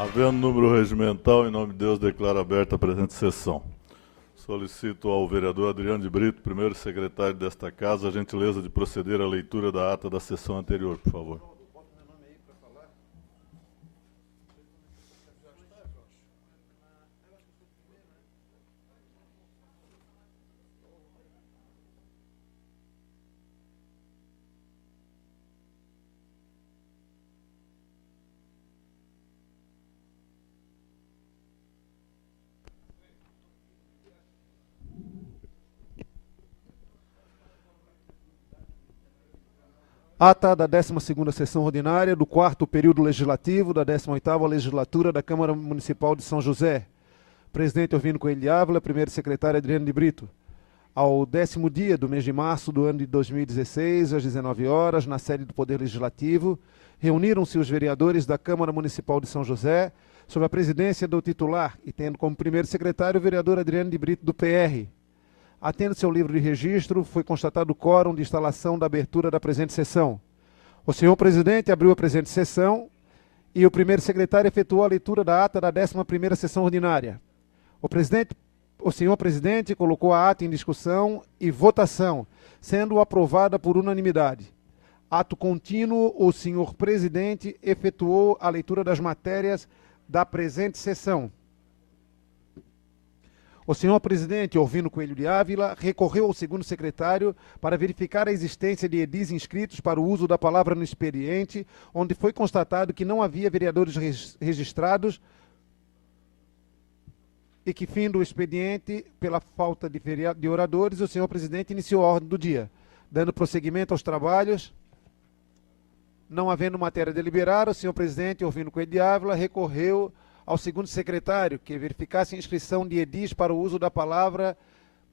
Havendo número regimental, em nome de Deus, declaro aberta a presente sessão. Solicito ao vereador Adriano de Brito, primeiro secretário desta casa, a gentileza de proceder à leitura da ata da sessão anterior, por favor. Ata da 12ª sessão ordinária do 4º período legislativo da 18ª legislatura da Câmara Municipal de São José. Presidente Orvino Coelho de Ávila, primeiro secretário Adriano de Brito. Ao 10º dia do mês de março do ano de 2016, às 19 horas, na sede do Poder Legislativo, reuniram-se os vereadores da Câmara Municipal de São José, sob a presidência do titular e tendo como primeiro secretário o vereador Adriano de Brito, do PR. Atendo-se ao livro de registro, foi constatado o quórum de instalação da abertura da presente sessão. O senhor presidente abriu a presente sessão e o primeiro secretário efetuou a leitura da ata da 11ª sessão ordinária. O senhor presidente colocou a ata em discussão e votação, sendo aprovada por unanimidade. Ato contínuo, o senhor presidente efetuou a leitura das matérias da presente sessão. O senhor presidente Orvino Coelho de Ávila recorreu ao segundo secretário para verificar a existência de edis inscritos para o uso da palavra no expediente, onde foi constatado que não havia vereadores registrados e que, fim do expediente, pela falta de oradores, o senhor presidente iniciou a ordem do dia. Dando prosseguimento aos trabalhos, não havendo matéria deliberada, o senhor presidente Orvino Coelho de Ávila recorreu ao segundo secretário que verificasse a inscrição de edis para o uso da palavra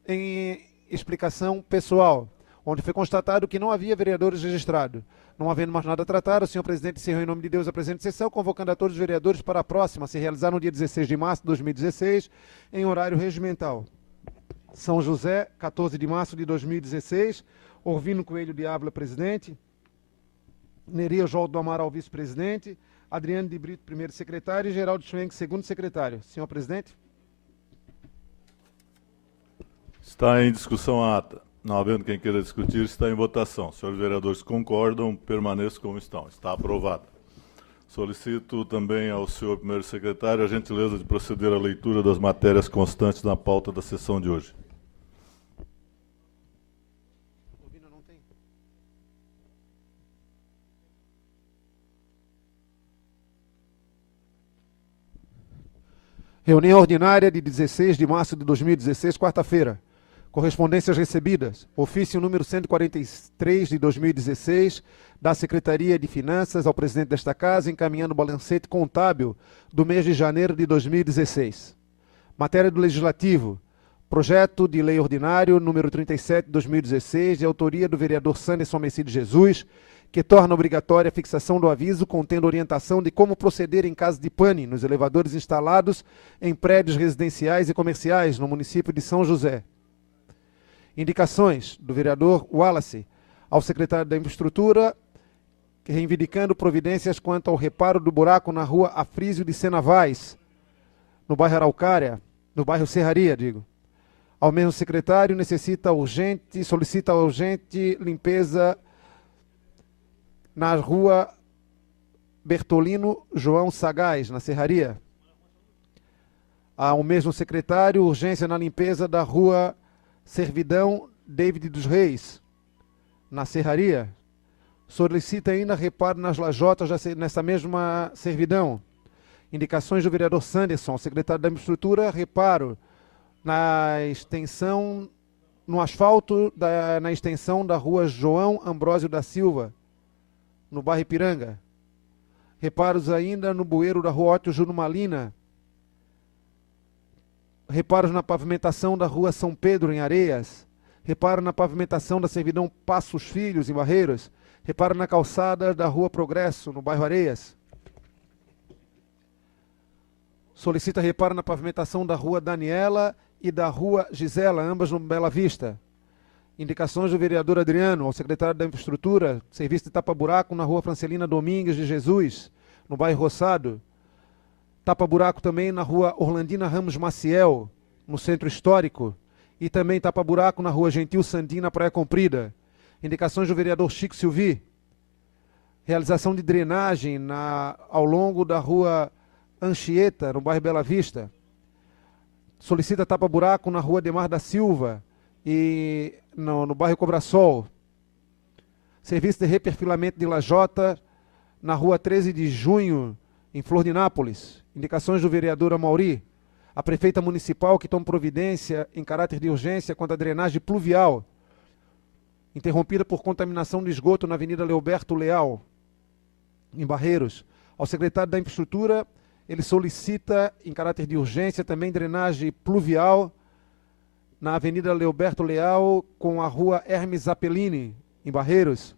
em explicação pessoal, onde foi constatado que não havia vereadores registrados. Não havendo mais nada a tratar, o senhor presidente encerrou em nome de Deus a presente sessão, convocando a todos os vereadores para a próxima, a se realizar no dia 16 de março de 2016, em horário regimental. São José, 14 de março de 2016, Orvino Coelho de Ávila, presidente, Nery Oswaldo do Amaral, vice-presidente, Adriano de Brito, primeiro secretário, e Geraldo Schwenk, segundo secretário. Senhor presidente. Está em discussão a ata. Não havendo quem queira discutir, está em votação. Senhores vereadores concordam, permaneçam como estão. Está aprovada. Solicito também ao senhor primeiro secretário a gentileza de proceder à leitura das matérias constantes na pauta da sessão de hoje. Reunião ordinária de 16 de março de 2016, quarta-feira. Correspondências recebidas. Ofício número 143 de 2016, da Secretaria de Finanças ao presidente desta casa, encaminhando o balancete contábil do mês de janeiro de 2016. Matéria do Legislativo. Projeto de Lei Ordinário número 37 de 2016, de autoria do vereador Sanderson Messias Jesus, que torna obrigatória a fixação do aviso contendo orientação de como proceder em caso de pane nos elevadores instalados em prédios residenciais e comerciais no município de São José. Indicações do vereador Wallace ao secretário da Infraestrutura, reivindicando providências quanto ao reparo do buraco na rua Afrísio de Senavais, no bairro Araucária, no bairro Serraria, digo. Ao mesmo secretário, solicita urgente limpeza na rua Bertolino João Sagaz, na Serraria. Ao mesmo secretário, urgência na limpeza da rua Servidão David dos Reis, na Serraria. Solicita ainda reparo nas lajotas nessa mesma servidão. Indicações do vereador Sanderson, secretário da Infraestrutura, reparo na extensão, no asfalto na extensão da rua João Ambrósio da Silva, no bairro Ipiranga. Reparos ainda no bueiro da rua Ótio Júnior Malina. Reparos na pavimentação da rua São Pedro, em Areias. Reparo na pavimentação da servidão Passos Filhos, em Barreiros. Reparo na calçada da rua Progresso, no bairro Areias. Solicita reparo na pavimentação da rua Daniela e da rua Gisela, ambas no Bela Vista. Indicações do vereador Adriano ao secretário da Infraestrutura, serviço de tapa-buraco na rua Francelina Domingues de Jesus, no bairro Roçado. Tapa-buraco também na rua Orlandina Ramos Maciel, no centro histórico. E também tapa-buraco na rua Gentil Sandim, na Praia Comprida. Indicações do vereador Chico Silvi. Realização de drenagem ao longo da rua Anchieta, no bairro Bela Vista. Solicita tapa-buraco na rua Demar da Silva e no bairro Cobrasol. Serviço de reperfilamento de lajota na rua 13 de junho, em Florianápolis. Indicações do vereador Amauri. A prefeita municipal que toma providência em caráter de urgência quanto à drenagem pluvial, interrompida por contaminação de esgoto na Avenida Leoberto Leal, em Barreiros. Ao secretário da Infraestrutura, ele solicita, em caráter de urgência, também drenagem pluvial na Avenida Leoberto Leal com a rua Hermes Apellini, em Barreiros.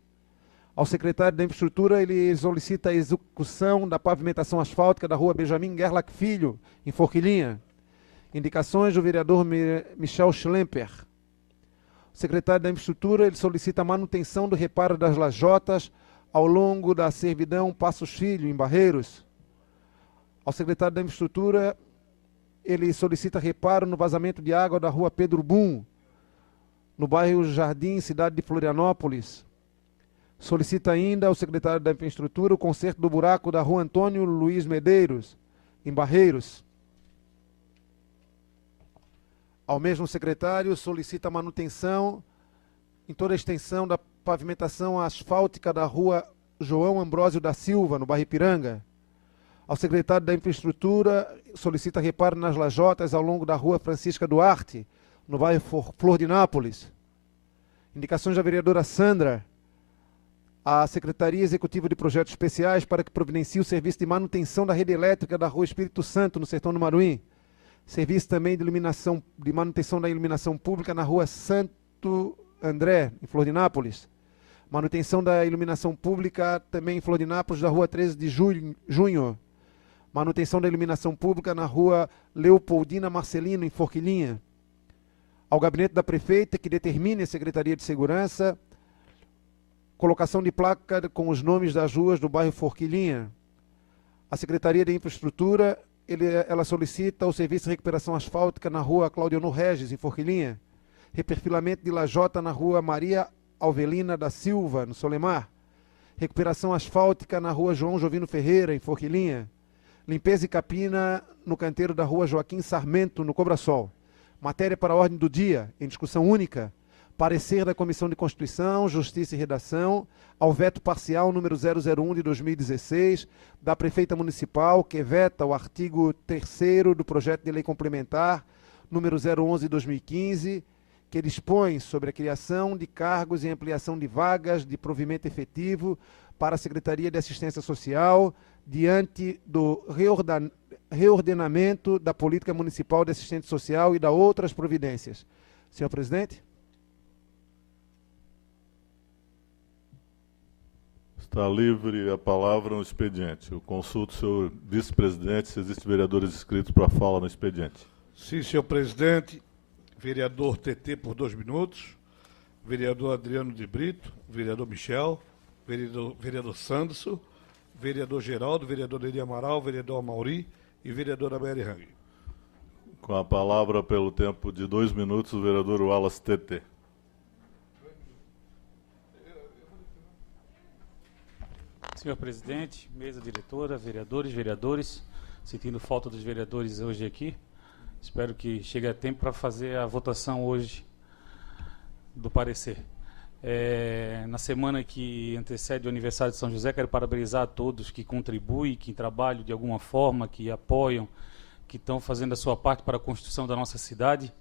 Ao secretário da Infraestrutura, ele solicita a execução da pavimentação asfáltica da rua Benjamin Gerlach Filho, em Forquilinha. Indicações do vereador Michel Schlemper. O secretário da Infraestrutura, ele solicita a manutenção do reparo das lajotas ao longo da servidão Passos Filho, em Barreiros. Ao secretário da Infraestrutura, ele solicita reparo no vazamento de água da rua Pedro Bum, no bairro Jardim, cidade de Florianópolis. Solicita ainda ao secretário da Infraestrutura o conserto do buraco da rua Antônio Luiz Medeiros, em Barreiros. Ao mesmo secretário, solicita a manutenção em toda a extensão da pavimentação asfáltica da rua João Ambrósio da Silva, no bairro Ipiranga. Ao secretário da Infraestrutura, solicita reparo nas lajotas ao longo da rua Francisca Duarte, no bairro Florianápolis. Indicações da vereadora Sandra. A Secretaria Executiva de Projetos Especiais para que providencie o serviço de manutenção da rede elétrica da rua Espírito Santo, no sertão do Maruim. Serviço também de manutenção da iluminação pública na rua Santo André, em Florianápolis. Manutenção da iluminação pública também em Florianápolis, da rua 13 de junho. Manutenção da iluminação pública na rua Leopoldina Marcelino, em Forquilinha. Ao gabinete da prefeita, que determine a Secretaria de Segurança, colocação de placa com os nomes das ruas do bairro Forquilinha. A Secretaria de Infraestrutura, ela solicita o serviço de recuperação asfáltica na rua Claudionor Regis, em Forquilinha. Reperfilamento de lajota na rua Maria Alvelina da Silva, no Solemar. Recuperação asfáltica na rua João Jovino Ferreira, em Forquilinha. Limpeza e capina no canteiro da rua Joaquim Sarmento, no Cobrasol. Matéria para a ordem do dia, em discussão única. Parecer da Comissão de Constituição, Justiça e Redação ao veto parcial número 001 de 2016 da Prefeita Municipal, que veta o artigo 3º do projeto de lei complementar número 011 de 2015, que dispõe sobre a criação de cargos e ampliação de vagas de provimento efetivo para a Secretaria de Assistência Social, diante do reordenamento da Política Municipal de Assistência Social e da outras providências. Senhor Presidente. Está livre a palavra no expediente. Eu consulto o senhor vice-presidente se existem vereadores inscritos para fala no expediente. Sim, senhor presidente. Vereador TT por 2 minutos. Vereador Adriano de Brito. Vereador Michel. Vereador Sanderson. Vereador Geraldo. Vereador Eli Amaral. Vereador Amauri. E vereadora Mary Hang. Com a palavra, pelo tempo de 2 minutos, o vereador Wallace TT. Senhor presidente, mesa diretora, vereadores, sentindo falta dos vereadores hoje aqui, espero que chegue a tempo para fazer a votação hoje do parecer. Na semana que antecede o aniversário de São José, quero parabenizar a todos que contribuem, que trabalham de alguma forma, que apoiam, que estão fazendo a sua parte para a construção da nossa cidade.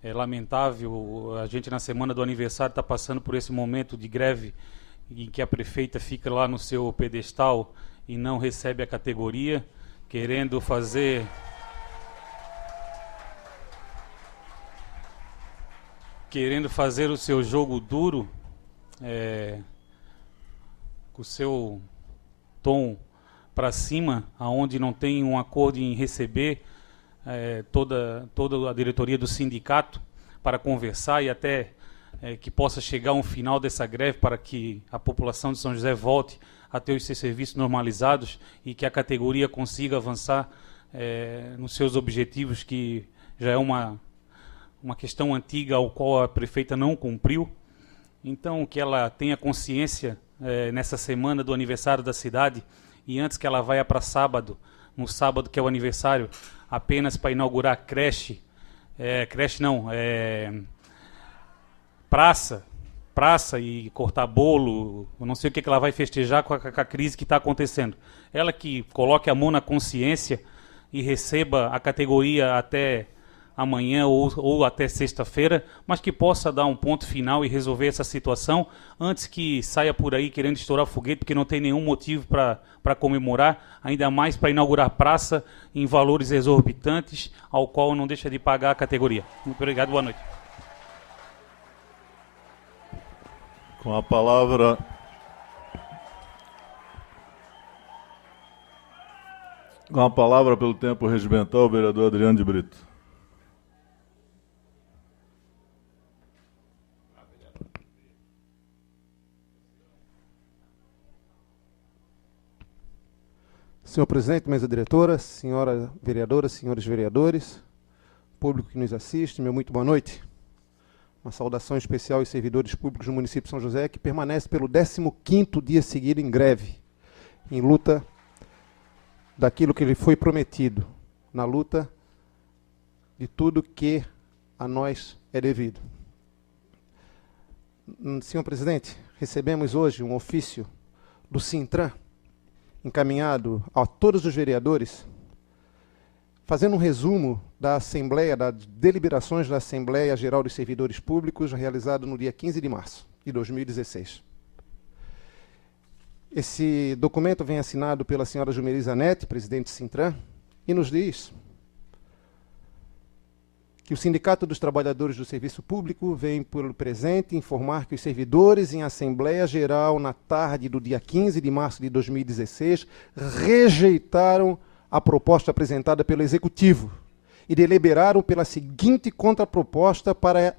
É lamentável, a gente na semana do aniversário está passando por esse momento de greve em que a prefeita fica lá no seu pedestal e não recebe a categoria, querendo fazer o seu jogo duro, com o seu tom para cima, aonde não tem um acordo em receber toda a diretoria do sindicato para conversar e até que possa chegar um final dessa greve para que a população de São José volte a ter os seus serviços normalizados e que a categoria consiga avançar nos seus objetivos, que já é uma questão antiga ao qual a prefeita não cumpriu. Então, que ela tenha consciência nessa semana do aniversário da cidade, e antes que ela vá para sábado, no sábado que é o aniversário, apenas para inaugurar praça e cortar bolo, eu não sei o que ela vai festejar com a crise que está acontecendo. Ela que coloque a mão na consciência e receba a categoria até amanhã ou até sexta-feira, mas que possa dar um ponto final e resolver essa situação antes que saia por aí querendo estourar foguete, porque não tem nenhum motivo para comemorar, ainda mais para inaugurar praça em valores exorbitantes, ao qual não deixa de pagar a categoria. Muito obrigado, boa noite. Com a palavra... Com a palavra, pelo tempo regimental, o vereador Adriano de Brito. Senhor presidente, mesa diretora, senhora vereadora, senhores vereadores, público que nos assiste, meu muito boa noite. Uma saudação especial aos servidores públicos do município de São José, que permanece pelo 15º dia seguido em greve, em luta daquilo que lhe foi prometido, na luta de tudo que a nós é devido. Senhor presidente, recebemos hoje um ofício do Sintran, encaminhado a todos os vereadores, fazendo um resumo da Assembleia, das deliberações da Assembleia Geral dos Servidores Públicos, realizada no dia 15 de março de 2016. Esse documento vem assinado pela senhora Jumeri Zanetti, presidente do Sintran, e nos diz que o Sindicato dos Trabalhadores do Serviço Público vem pelo presente informar que os servidores em Assembleia Geral, na tarde do dia 15 de março de 2016, rejeitaram a proposta apresentada pelo Executivo e deliberaram pela seguinte contraproposta para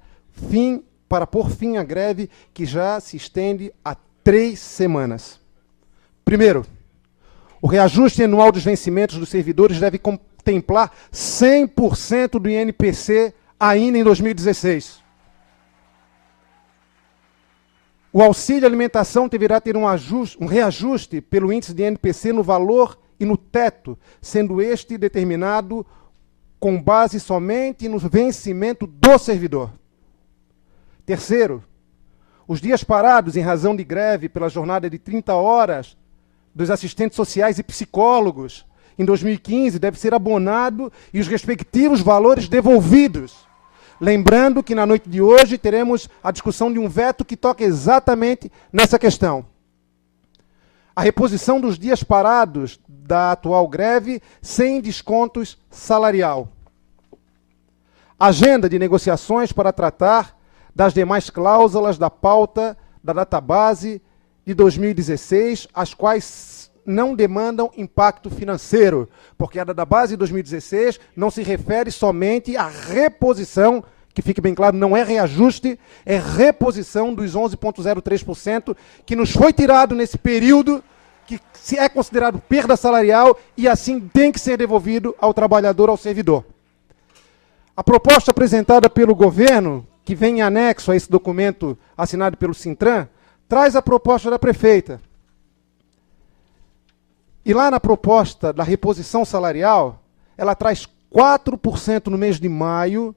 pôr fim à greve que já se estende há 3 semanas. Primeiro, o reajuste anual dos vencimentos dos servidores deve contemplar 100% do INPC ainda em 2016. O auxílio alimentação deverá ter um reajuste pelo índice de INPC no valor e no teto, sendo este determinado com base somente no vencimento do servidor. Terceiro, os dias parados em razão de greve pela jornada de 30 horas dos assistentes sociais e psicólogos em 2015 deve ser abonado e os respectivos valores devolvidos. Lembrando que na noite de hoje teremos a discussão de um veto que toca exatamente nessa questão. A reposição dos dias parados da atual greve sem descontos salarial. Agenda de negociações para tratar das demais cláusulas da pauta da database de 2016, as quais não demandam impacto financeiro, porque a database de 2016 não se refere somente à reposição, que fique bem claro, não é reajuste, é reposição dos 11,03% que nos foi tirado nesse período, que se é considerado perda salarial e assim tem que ser devolvido ao trabalhador, ao servidor. A proposta apresentada pelo governo, que vem em anexo a esse documento assinado pelo Sintran, traz a proposta da prefeita. E lá na proposta da reposição salarial, ela traz 4% no mês de maio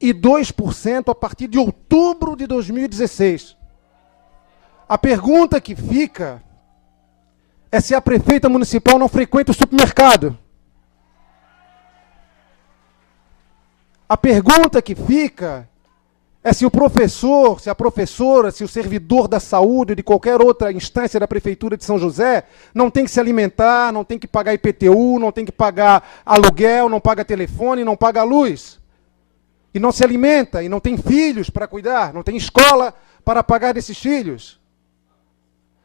e 2% a partir de outubro de 2016. A pergunta que fica é se a prefeita municipal não frequenta o supermercado. A pergunta que fica é se o professor, se a professora, se o servidor da saúde ou de qualquer outra instância da Prefeitura de São José não tem que se alimentar, não tem que pagar IPTU, não tem que pagar aluguel, não paga telefone, não paga luz. E não se alimenta, e não tem filhos para cuidar, não tem escola para pagar desses filhos.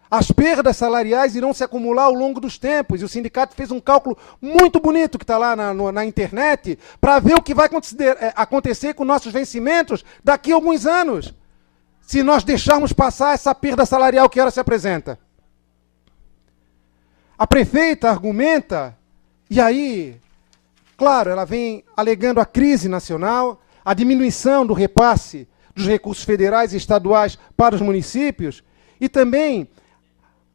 As perdas salariais irão se acumular ao longo dos tempos, e o sindicato fez um cálculo muito bonito, que está lá na internet, para ver o que vai acontecer com nossos vencimentos daqui a alguns anos, se nós deixarmos passar essa perda salarial que ela se apresenta. A prefeita argumenta, e aí claro, ela vem alegando a crise nacional, a diminuição do repasse dos recursos federais e estaduais para os municípios, e também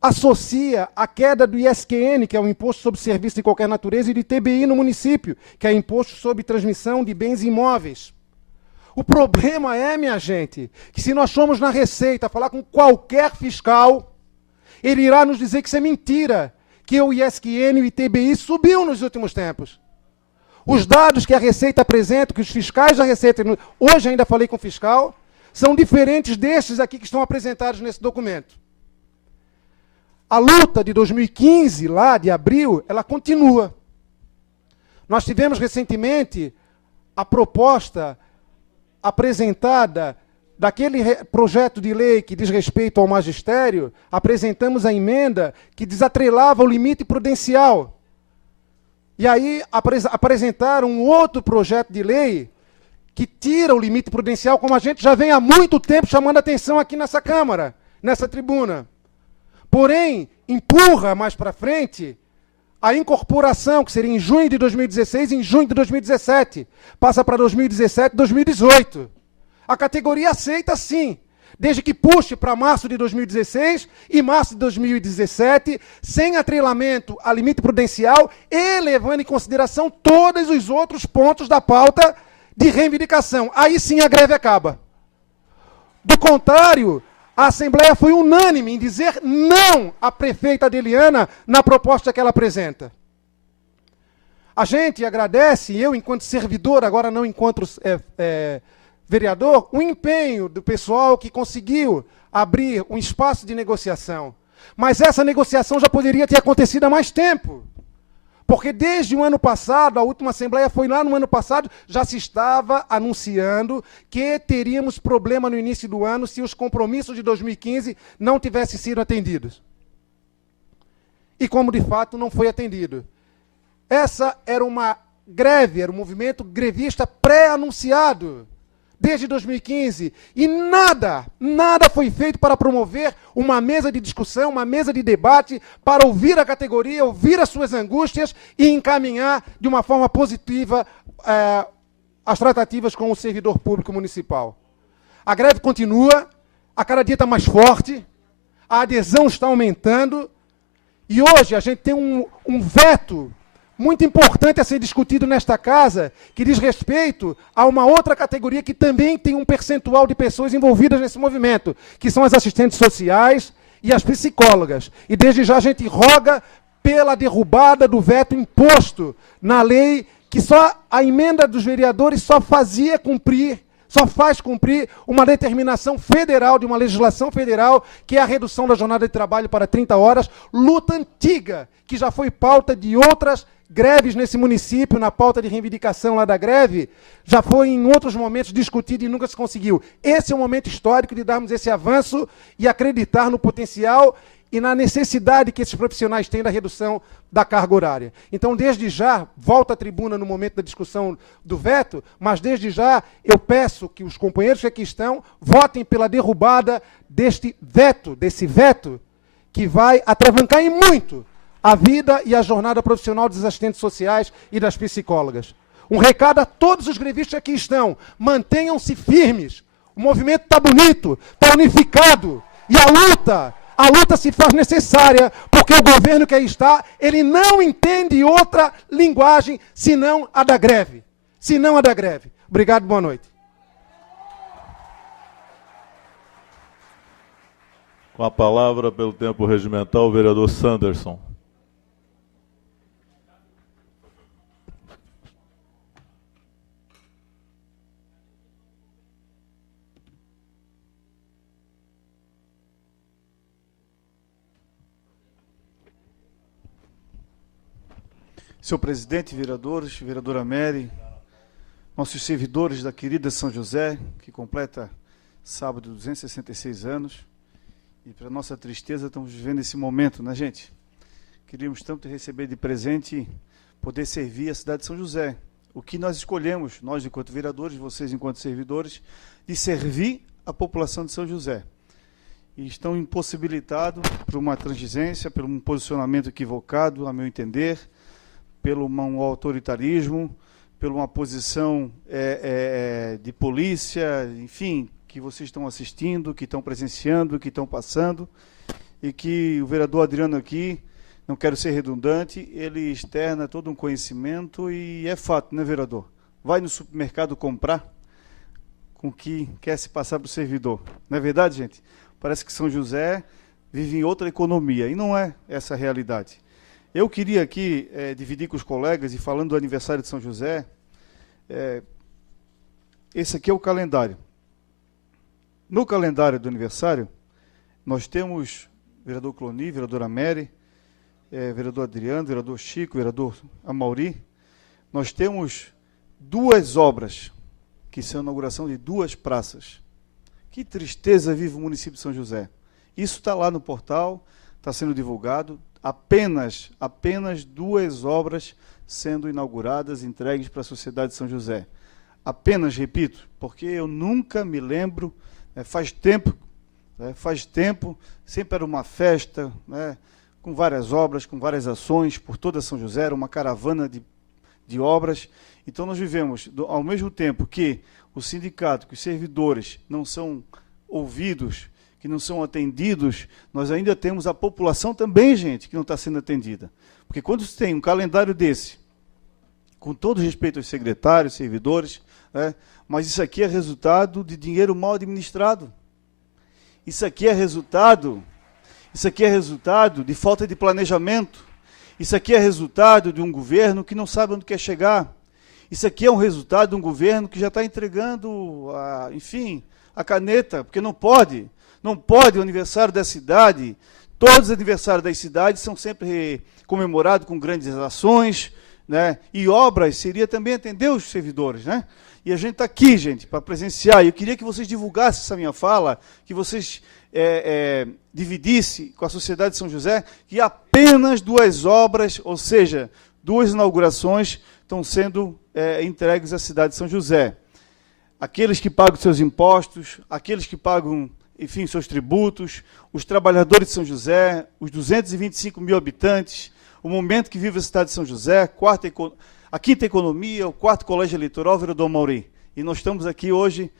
associa a queda do ISQN, que é o Imposto sobre Serviço de Qualquer Natureza, e do ITBI no município, que é Imposto sobre Transmissão de Bens Imóveis. O problema é, minha gente, que se nós formos na Receita falar com qualquer fiscal, ele irá nos dizer que isso é mentira, que o ISQN e o ITBI subiu nos últimos tempos. Os dados que a Receita apresenta, que os fiscais da Receita, hoje ainda falei com o fiscal, são diferentes destes aqui que estão apresentados nesse documento. A luta de 2015, lá de abril, ela continua. Nós tivemos recentemente a proposta apresentada daquele projeto de lei que diz respeito ao magistério, apresentamos a emenda que desatrelava o limite prudencial. E aí apresentaram um outro projeto de lei que tira o limite prudencial, como a gente já vem há muito tempo chamando a atenção aqui nessa Câmara, nessa tribuna. Porém, empurra mais para frente a incorporação, que seria em junho de 2016 e em junho de 2017. Passa para 2017 e 2018. A categoria aceita sim, desde que puxe para março de 2016 e março de 2017, sem atrelamento a limite prudencial e levando em consideração todos os outros pontos da pauta de reivindicação. Aí sim a greve acaba. Do contrário, a Assembleia foi unânime em dizer não à prefeita Adeliana na proposta que ela apresenta. A gente agradece, eu enquanto servidor, agora não enquanto vereador, o empenho do pessoal que conseguiu abrir um espaço de negociação. Mas essa negociação já poderia ter acontecido há mais tempo. Porque desde o ano passado, a última Assembleia foi lá no ano passado, já se estava anunciando que teríamos problema no início do ano se os compromissos de 2015 não tivessem sido atendidos. E como de fato não foi atendido. Essa era uma greve, era um movimento grevista pré-anunciado desde 2015, e nada foi feito para promover uma mesa de discussão, uma mesa de debate, para ouvir a categoria, ouvir as suas angústias e encaminhar de uma forma positiva as tratativas com o servidor público municipal. A greve continua, a cada dia está mais forte, a adesão está aumentando, e hoje a gente tem um veto muito importante a ser discutido nesta casa, que diz respeito a uma outra categoria que também tem um percentual de pessoas envolvidas nesse movimento, que são as assistentes sociais e as psicólogas. E desde já a gente roga pela derrubada do veto imposto na lei, que só a emenda dos vereadores só faz cumprir uma determinação federal, de uma legislação federal, que é a redução da jornada de trabalho para 30 horas, luta antiga, que já foi pauta de outras greves nesse município, na pauta de reivindicação lá da greve, já foi em outros momentos discutido e nunca se conseguiu. Esse é o momento histórico de darmos esse avanço e acreditar no potencial e na necessidade que esses profissionais têm da redução da carga horária. Então, desde já, volto à tribuna no momento da discussão do veto, mas desde já eu peço que os companheiros que aqui estão votem pela derrubada desse veto, que vai atravancar em muito a vida e a jornada profissional dos assistentes sociais e das psicólogas. Um recado a todos os grevistas que aqui estão: mantenham-se firmes. O movimento está bonito, está unificado, e a luta se faz necessária, porque o governo que aí está, ele não entende outra linguagem senão a da greve. Obrigado, boa noite. Com a palavra, pelo tempo regimental, o vereador Sanderson. Senhor presidente, vereadores, vereadora Mary, nossos servidores da querida São José, que completa sábado 266 anos, e para nossa tristeza estamos vivendo esse momento, né, gente? Queríamos tanto receber de presente, poder servir a cidade de São José. O que nós escolhemos, nós enquanto vereadores, vocês enquanto servidores, de servir a população de São José. E estão impossibilitados por uma transigência, por um posicionamento equivocado, a meu entender, pelo um autoritarismo, por uma posição de polícia, enfim, que vocês estão assistindo, que estão presenciando, que estão passando, e que o vereador Adriano aqui, não quero ser redundante, ele externa todo um conhecimento e é fato, né, vereador? Vai no supermercado comprar com o que quer se passar para o servidor. Não é verdade, gente? Parece que São José vive em outra economia, e não é essa a realidade. Eu queria aqui dividir com os colegas, e falando do aniversário de São José, esse aqui é o calendário. No calendário do aniversário, nós temos vereador Cloni, vereadora Mary, vereador Adriano, vereador Chico, vereador Amauri. Nós temos 2 obras, que são a inauguração de 2 praças. Que tristeza vive o município de São José. Isso está lá no portal, está sendo divulgado. Apenas 2 obras sendo inauguradas, entregues para a sociedade de São José. Apenas, repito, porque eu nunca me lembro, faz tempo, sempre era uma festa, né, com várias obras, com várias ações por toda São José, era uma caravana de obras. Então nós vivemos, ao mesmo tempo que o sindicato, que os servidores não são ouvidos, que não são atendidos, nós ainda temos a população também, gente, que não está sendo atendida. Porque quando você tem um calendário desse, com todo respeito aos secretários, servidores, mas isso aqui é resultado de dinheiro mal administrado. Isso aqui é resultado de falta de planejamento. Isso aqui é resultado de um governo que não sabe onde quer chegar. Isso aqui é um resultado de um governo que já está entregando, a caneta, porque não pode o aniversário da cidade, todos os aniversários das cidades são sempre comemorados com grandes ações, né? E obras seria também atender os servidores, né? E a gente está aqui, gente, para presenciar. E eu queria que vocês divulgassem essa minha fala, que vocês dividissem com a sociedade de São José, que apenas 2 obras, ou seja, 2 inaugurações, estão sendo entregues à cidade de São José. Aqueles que pagam seus impostos, aqueles que pagam, enfim, seus tributos, os trabalhadores de São José, os 225 mil habitantes, o momento que vive a cidade de São José, a 5ª economia, o 4º colégio eleitoral, vereador Mauri. E nós estamos aqui hoje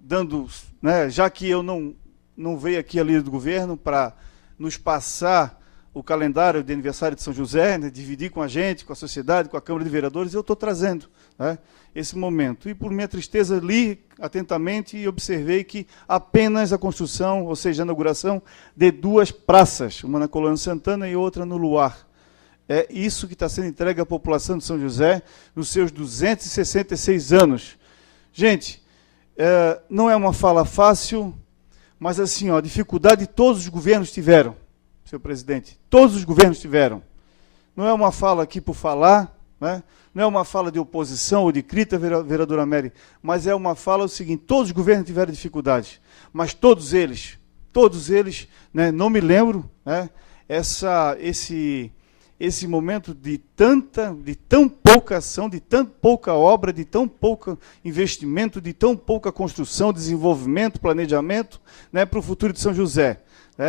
dando, né, já que eu não veio aqui a líder do governo para nos passar o calendário de aniversário de São José, né, dividir com a gente, com a sociedade, com a Câmara de Vereadores, eu estou trazendo, né, esse momento. E por minha tristeza, li atentamente e observei que apenas a construção, ou seja, a inauguração de 2 praças, uma na Colônia Santana e outra no Luar. É isso que está sendo entregue à população de São José nos seus 266 anos. Gente, não é uma fala fácil, mas assim, a dificuldade todos os governos tiveram, senhor presidente, todos os governos tiveram. Não é uma fala aqui por falar, né? Não é uma fala de oposição ou de crítica, vereadora Mary, mas é uma fala o seguinte: todos os governos tiveram dificuldades, mas todos eles, né, não me lembro, né, esse momento de tão pouca ação, de tão pouca obra, de tão pouco investimento, de tão pouca construção, desenvolvimento, planejamento, né, para o futuro de São José.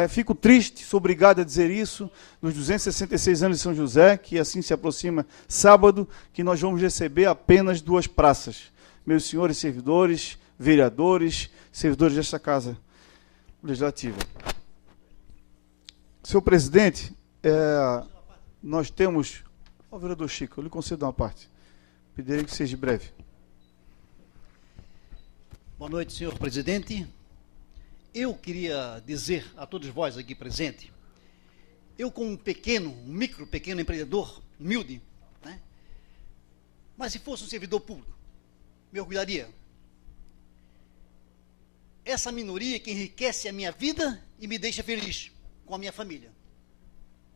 Fico triste, sou obrigado a dizer isso, nos 266 anos de São José, que assim se aproxima sábado, que nós vamos receber apenas 2 praças. Meus senhores servidores, vereadores, servidores desta Casa Legislativa. Senhor presidente, nós temos... vereador Chico, eu lhe concedo uma parte. Pedirei que seja breve. Boa noite, senhor presidente. Eu queria dizer a todos vós aqui presentes, eu como um pequeno empreendedor, humilde, né? Mas se fosse um servidor público, me orgulharia. Essa minoria que enriquece a minha vida e me deixa feliz com a minha família.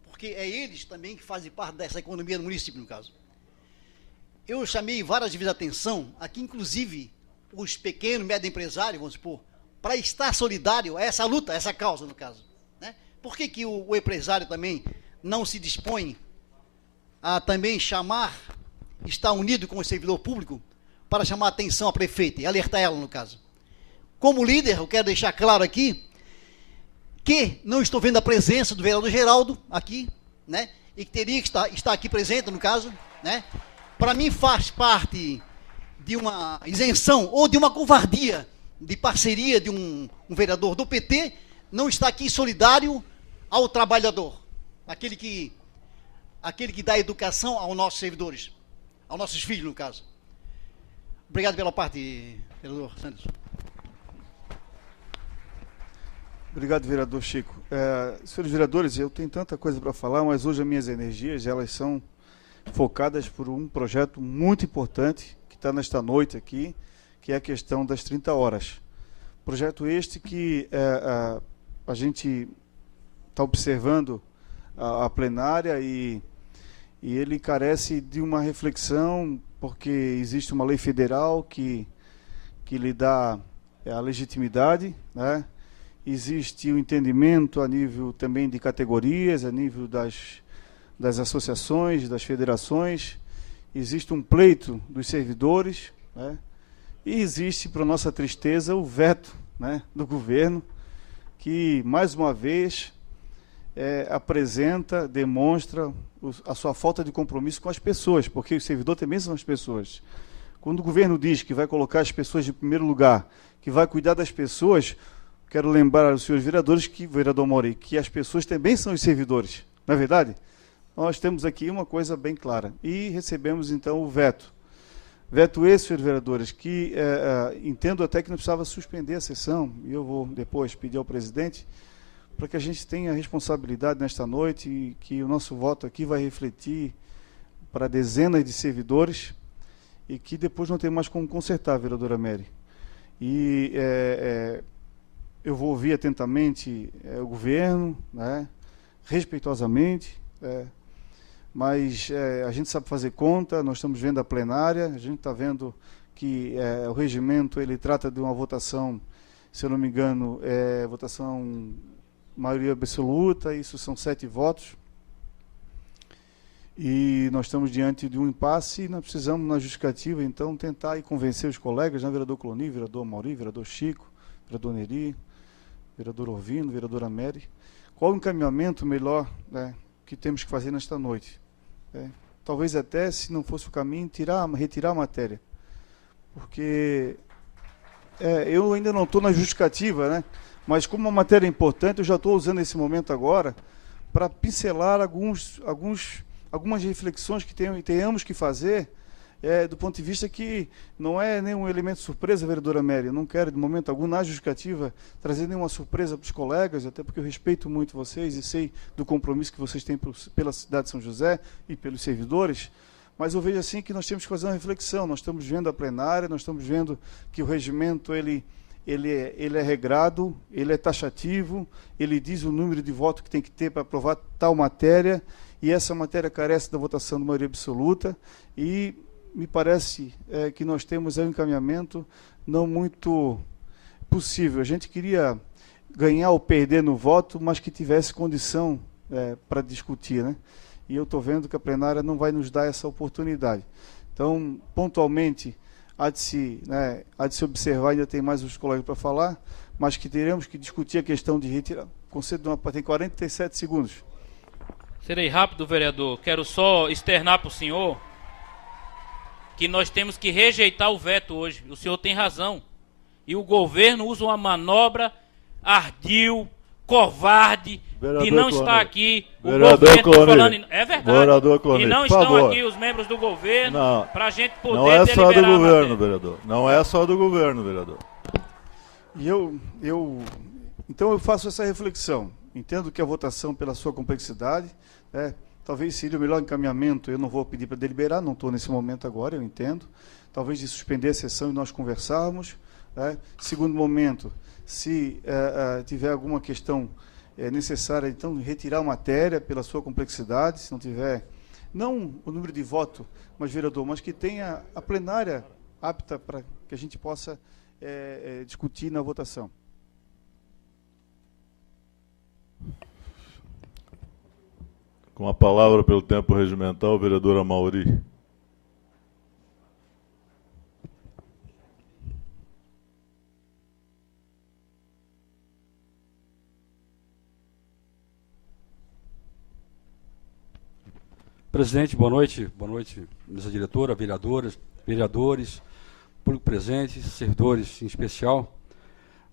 Porque é eles também que fazem parte dessa economia do município, no caso. Eu chamei várias vezes a atenção, aqui inclusive os pequenos, médios empresários, vamos supor, para estar solidário a essa luta, a essa causa, no caso. Né? Por que o empresário também não se dispõe a também estar unido com o servidor público, para chamar a atenção à prefeita e alertar ela, no caso? Como líder, eu quero deixar claro aqui que não estou vendo a presença do vereador Geraldo aqui, né? e que teria que estar aqui presente, no caso, né? Para mim faz parte de uma isenção ou de uma covardia de parceria de um vereador do PT não estar aqui solidário ao trabalhador, aquele que dá educação aos nossos servidores, aos nossos filhos, no caso. Obrigado pela parte, vereador Santos. Obrigado, vereador Chico. Senhores vereadores, eu tenho tanta coisa para falar, mas hoje as minhas energias elas são focadas por um projeto muito importante que está nesta noite aqui, que é a questão das 30 horas. Projeto este que a gente está observando a plenária e ele carece de uma reflexão, porque existe uma lei federal que lhe dá a legitimidade, né? Existe o entendimento a nível também de categorias, a nível das associações, das federações, existe um pleito dos servidores, né? E existe, para nossa tristeza, o veto, né, do governo, que, mais uma vez, apresenta, demonstra a sua falta de compromisso com as pessoas, porque o servidor também são as pessoas. Quando o governo diz que vai colocar as pessoas em primeiro lugar, que vai cuidar das pessoas, quero lembrar aos senhores vereadores, vereador Mauri, que as pessoas também são os servidores, não é verdade? Nós temos aqui uma coisa bem clara. E recebemos, então, o veto. Veto esse, senhores vereadores, que entendo até que não precisava suspender a sessão, e eu vou depois pedir ao presidente, para que a gente tenha responsabilidade nesta noite e que o nosso voto aqui vai refletir para dezenas de servidores e que depois não tem mais como consertar, vereadora Mary. E eu vou ouvir atentamente o governo, né, respeitosamente, mas a gente sabe fazer conta, nós estamos vendo a plenária, a gente está vendo que o regimento ele trata de uma votação, se eu não me engano, votação maioria absoluta, isso são 7 votos, e nós estamos diante de um impasse e nós precisamos, na justificativa, então, tentar e convencer os colegas, né, vereador Cloni, vereador Mauri, vereador Chico, vereador Neri, vereador Orvino, vereadora Mary, qual o encaminhamento melhor, né, que temos que fazer nesta noite. Talvez até, se não fosse o caminho, retirar a matéria. Porque eu ainda não estou na justificativa, né, mas como a matéria é importante, eu já estou usando esse momento agora para pincelar algumas reflexões que tenhamos que fazer do ponto de vista que não é nenhum elemento surpresa, vereadora Mary. Eu não quero, de momento algum, na justificativa, trazer nenhuma surpresa para os colegas, até porque eu respeito muito vocês e sei do compromisso que vocês têm pela cidade de São José e pelos servidores, mas eu vejo assim que nós temos que fazer uma reflexão. Nós estamos vendo a plenária, nós estamos vendo que o regimento ele é regrado, ele é taxativo, ele diz o número de votos que tem que ter para aprovar tal matéria, e essa matéria carece da votação de maioria absoluta, e me parece que nós temos um encaminhamento não muito possível. A gente queria ganhar ou perder no voto, mas que tivesse condição para discutir, né? E eu estou vendo que a plenária não vai nos dar essa oportunidade. Então, pontualmente, há de se observar, ainda tem mais os colegas para falar, mas que teremos que discutir a questão de retirar. Concedo tem 47 segundos. Serei rápido, vereador. Quero só externar para o senhor que nós temos que rejeitar o veto hoje. O senhor tem razão. E o governo usa uma manobra ardil, covarde, Vereador de não Cloni. estar aqui. O Vereador governo Cloni. falando. É verdade. Vereador Cloni, e não por estão favor. aqui os membros do governo Não. para a gente poder Não é só do deliberar a governo, matéria. vereador. Não é só do governo, vereador. E então eu faço essa reflexão. Entendo que a votação, pela sua complexidade, talvez seria o melhor encaminhamento. Eu não vou pedir para deliberar, não estou nesse momento agora, eu entendo. Talvez de suspender a sessão e nós conversarmos. Segundo momento, se tiver alguma questão necessária, então, retirar a matéria pela sua complexidade, se não tiver, não o número de voto, mas, vereador, mas que tenha a plenária apta para que a gente possa discutir na votação. Com a palavra pelo tempo regimental, vereadora Mauri. Presidente, boa noite, mesa diretora, vereadoras, vereadores, público presente, servidores em especial.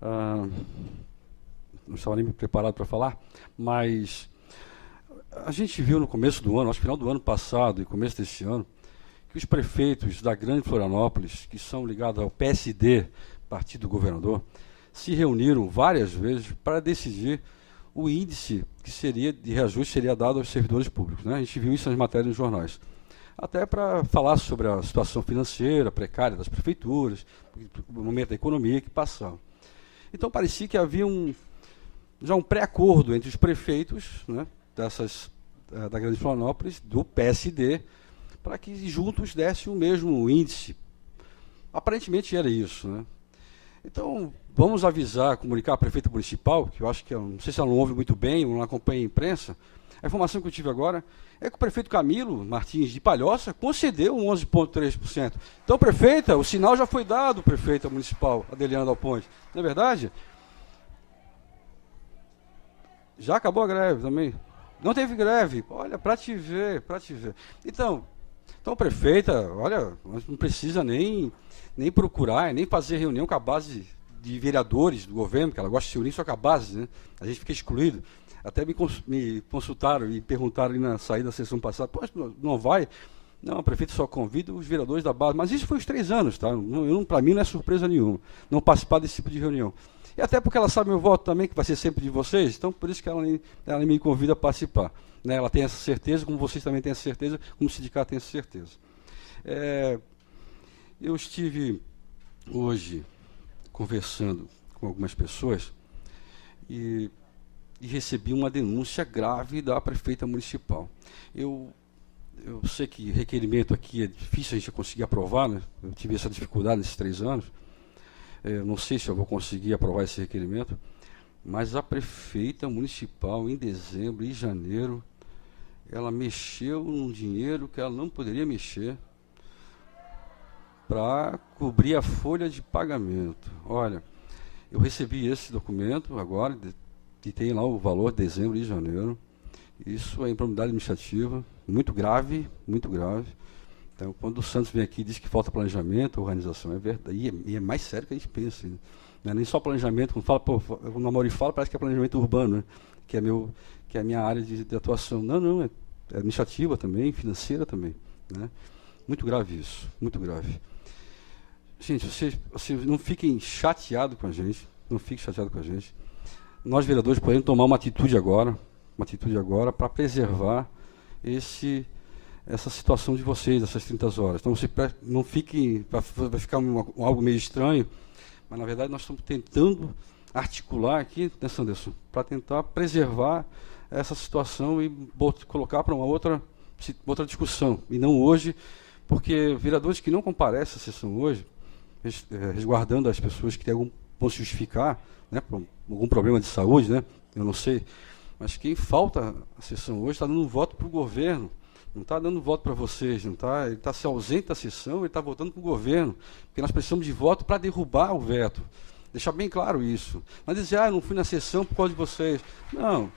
Não estava nem preparado para falar, mas a gente viu no começo do ano, acho que final do ano passado e começo deste ano, que os prefeitos da Grande Florianópolis, que são ligados ao PSD, Partido do Governador, se reuniram várias vezes para decidir o índice que seria de reajuste seria dado aos servidores públicos, né? A gente viu isso nas matérias nos jornais. Até para falar sobre a situação financeira precária das prefeituras, o momento da economia que passava. Então parecia que havia já um pré-acordo entre os prefeitos, né, da Grande Florianópolis, do PSD, para que juntos dessem o mesmo índice. Aparentemente era isso, né? Então, vamos avisar, comunicar à prefeita municipal, que eu acho que, não sei se ela não ouve muito bem, ou não acompanha a imprensa. A informação que eu tive agora é que o prefeito Camilo Martins de Palhoça concedeu 11,3%. Então, prefeita, o sinal já foi dado, prefeita municipal, Adeliana Dal Ponte. Não é verdade? Já acabou a greve também. Não teve greve. Olha, para te ver. Então, prefeita, olha, não precisa nem procurar, nem fazer reunião com a base de vereadores do governo, que ela gosta de se unir só com a base, né? A gente fica excluído. Até me consultaram e perguntaram ali na saída da sessão passada, poxa, não vai? Não, a prefeita só convida os vereadores da base. Mas isso foi os 3 anos, tá? Para mim não é surpresa nenhuma não participar desse tipo de reunião. E até porque ela sabe meu voto também, que vai ser sempre de vocês, então por isso que ela me convida a participar. Né? Ela tem essa certeza, como vocês também têm essa certeza, como o sindicato tem essa certeza. Eu estive hoje conversando com algumas pessoas e recebi uma denúncia grave da prefeita municipal. Eu sei que requerimento aqui é difícil a gente conseguir aprovar, né? Eu tive essa dificuldade nesses 3 anos. Não sei se eu vou conseguir aprovar esse requerimento, mas a prefeita municipal, em dezembro e janeiro, ela mexeu num dinheiro que ela não poderia mexer para cobrir a folha de pagamento. Olha, eu recebi esse documento agora, que tem lá o valor de dezembro e janeiro. Isso é improbidade administrativa, muito grave, muito grave. Então, quando o Santos vem aqui e diz que falta planejamento, organização, é verdade, e é mais sério que a gente pensa. Né? Não é nem só planejamento, quando o Amaury fala, parece que é planejamento urbano, né? que é a minha área de atuação. Não, é administrativa também, financeira também. Né? Muito grave isso, muito grave. Gente, vocês não fiquem chateados com a gente, Nós, vereadores, podemos tomar uma atitude agora para preservar essa situação de vocês, essas 30 horas. Então, não fiquem, vai ficar algo meio estranho, mas, na verdade, nós estamos tentando articular aqui, né, Sanderson, para tentar preservar essa situação e colocar para uma outra discussão, e não hoje, porque vereadores que não comparecem à sessão hoje, resguardando as pessoas que vão se justificar, né, por algum problema de saúde, né, eu não sei, mas quem falta à sessão hoje está dando um voto para o governo, não está dando voto para vocês, ele está se ausente da sessão, ele está votando para o governo, porque nós precisamos de voto para derrubar o veto. Deixar bem claro isso. Não dizer, eu não fui na sessão por causa de vocês. Não,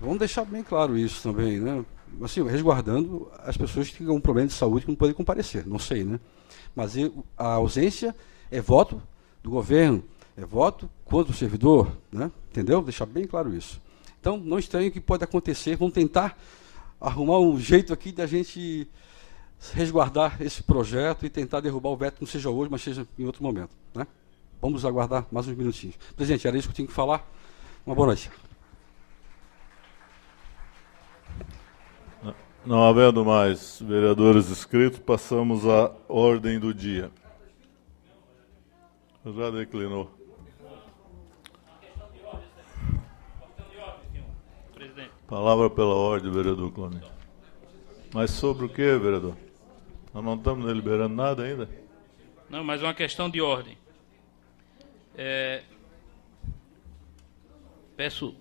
vamos deixar bem claro isso também, né? Assim, resguardando as pessoas que têm um problema de saúde que não podem comparecer, não sei, né? Mas a ausência é voto do governo, é voto contra o servidor, né? Entendeu? Deixar bem claro isso. Então, não estranhe o que pode acontecer, vamos tentar arrumar um jeito aqui de a gente resguardar esse projeto e tentar derrubar o veto, não seja hoje, mas seja em outro momento, né? Vamos aguardar mais uns minutinhos. Presidente, era isso que eu tinha que falar. Uma boa noite. Não havendo mais vereadores inscritos, passamos à ordem do dia. Já declinou. Palavra pela ordem, vereador Clone. Mas sobre o que, vereador? Nós não estamos deliberando nada ainda? Não, mas uma questão de ordem. Peço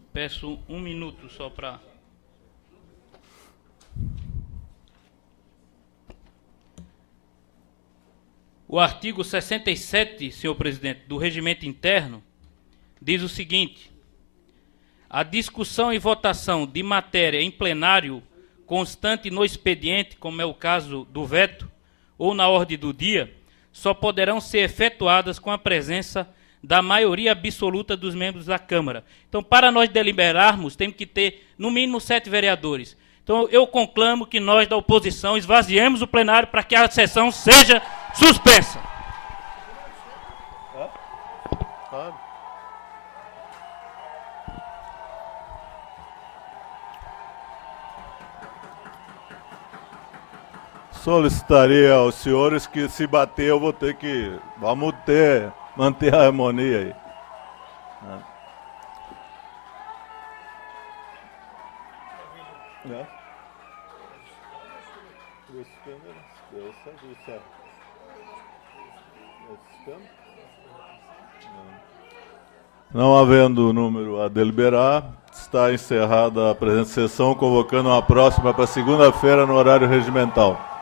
1 minuto só para... O artigo 67, senhor presidente, do regimento interno, diz o seguinte: a discussão e votação de matéria em plenário constante no expediente, como é o caso do veto, ou na ordem do dia, só poderão ser efetuadas com a presença da maioria absoluta dos membros da Câmara. Então, para nós deliberarmos, temos que ter, no mínimo, 7 vereadores. Então, eu conclamo que nós, da oposição, esvaziemos o plenário para que a sessão seja suspensa. Solicitaria aos senhores que, se bater, eu vou ter que... Vamos manter a harmonia aí. Não havendo número a deliberar, está encerrada a presente sessão, convocando uma próxima para segunda-feira no horário regimental.